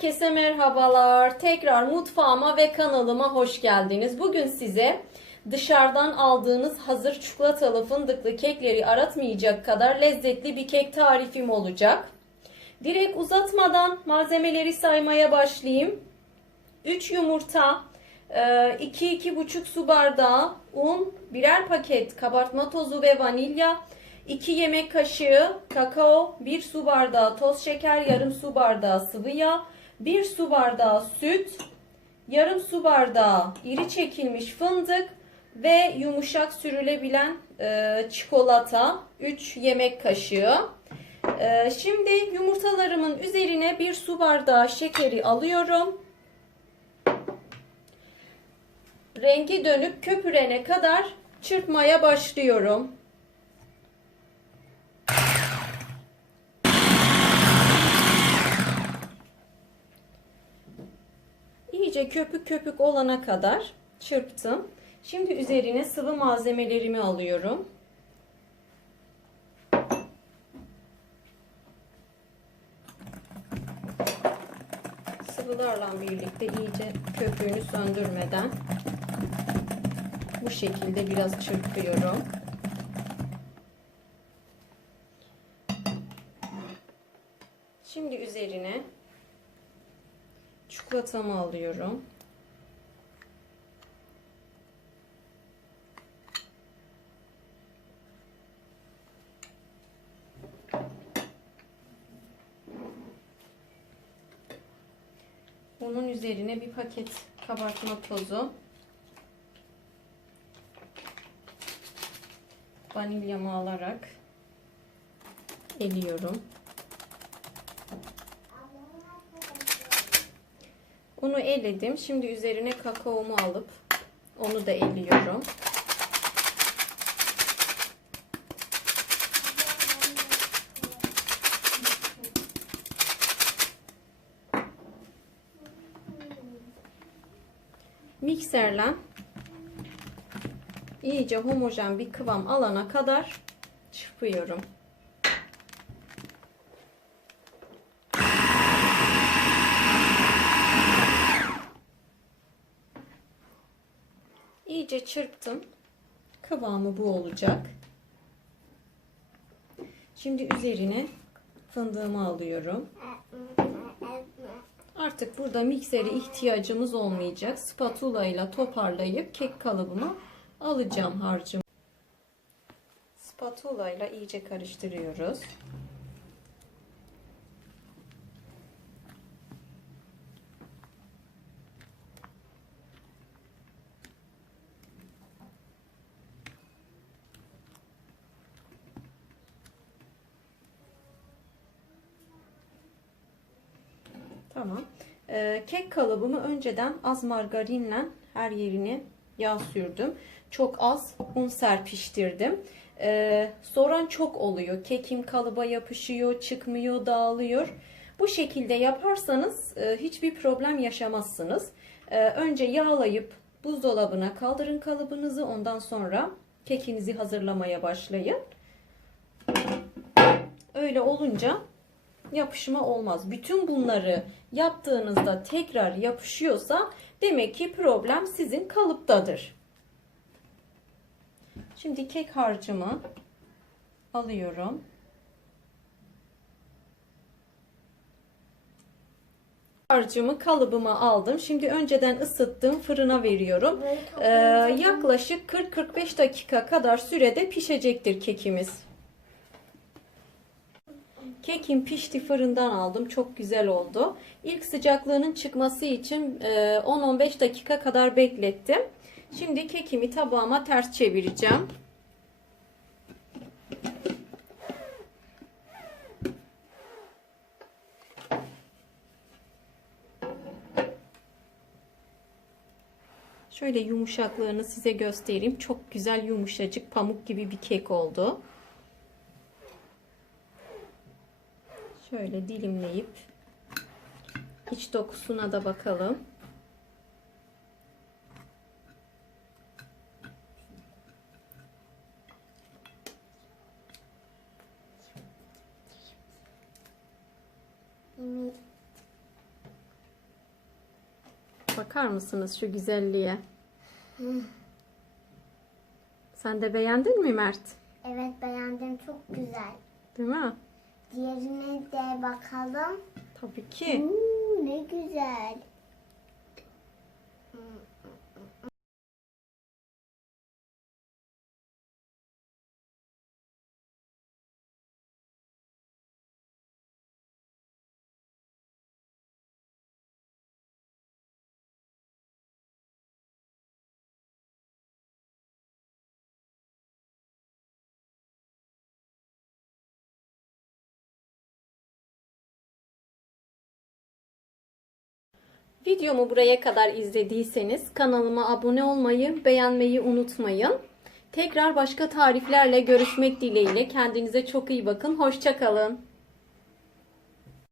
Herkese merhabalar. Tekrar mutfağıma ve kanalıma hoş geldiniz. Bugün size dışarıdan aldığınız hazır çikolatalı fındıklı kekleri aratmayacak kadar lezzetli bir kek tarifim olacak. Direkt uzatmadan malzemeleri saymaya başlayayım. 3 yumurta, 2-2,5 su bardağı un, birer paket kabartma tozu ve vanilya, 2 yemek kaşığı kakao, 1 su bardağı toz şeker, yarım su bardağı sıvı yağ, 1 su bardağı süt, yarım su bardağı iri çekilmiş fındık ve yumuşak sürülebilen e, çikolata 3 yemek kaşığı. E, şimdi yumurtalarımın üzerine 1 su bardağı şekeri alıyorum. Rengi dönüp köpürene kadar çırpmaya başlıyorum. İyice köpük köpük olana kadar çırptım. Şimdi üzerine sıvı malzemelerimi alıyorum. Sıvılarla birlikte iyice köpüğünü söndürmeden bu şekilde biraz çırpıyorum. Şimdi üzerine çikolatamı alıyorum. Bunun üzerine bir paket kabartma tozu. Vanilyamı alarak eliyorum. Unu eledim. Şimdi üzerine kakaomu alıp onu da eliyorum. Mikserle iyice homojen bir kıvam alana kadar çırpıyorum. İyice çırptım. Kıvamı bu olacak. Şimdi üzerine fındığımı alıyorum. Artık burada miksere ihtiyacımız olmayacak. Spatula ile toparlayıp kek kalıbına alacağım harcımı. Spatula ile iyice karıştırıyoruz. Tamam. Ee, kek kalıbımı önceden az margarinle her yerine yağ sürdüm. Çok az un serpiştirdim. Ee, soran çok oluyor. Kekim kalıba yapışıyor, çıkmıyor, dağılıyor. Bu şekilde yaparsanız e, hiçbir problem yaşamazsınız. Ee, önce yağlayıp buzdolabına kaldırın kalıbınızı. Ondan sonra kekinizi hazırlamaya başlayın. Öyle olunca yapışma olmaz. Bütün bunları yaptığınızda tekrar yapışıyorsa demek ki problem sizin kalıptadır. Şimdi kek harcımı alıyorum. Harcımı kalıbıma aldım. Şimdi önceden ısıttığım fırına veriyorum. Ee, yaklaşık 40-45 dakika kadar sürede pişecektir kekimiz. Kekim pişti fırından aldım. Çok güzel oldu. İlk sıcaklığının çıkması için 10-15 dakika kadar beklettim. Şimdi kekimi tabağıma ters çevireceğim. Şöyle yumuşaklığını size göstereyim. Çok güzel yumuşacık pamuk gibi bir kek oldu. Şöyle dilimleyip iç dokusuna da bakalım. Bakar mısınız şu güzelliğe? Sen de beğendin mi Mert? Evet beğendim çok güzel. Değil mi? Diğerine de bakalım. Tabii ki. Uuu ne güzel. Videomu buraya kadar izlediyseniz kanalıma abone olmayı, beğenmeyi unutmayın. Tekrar başka tariflerle görüşmek dileğiyle kendinize çok iyi bakın. Hoşçakalın.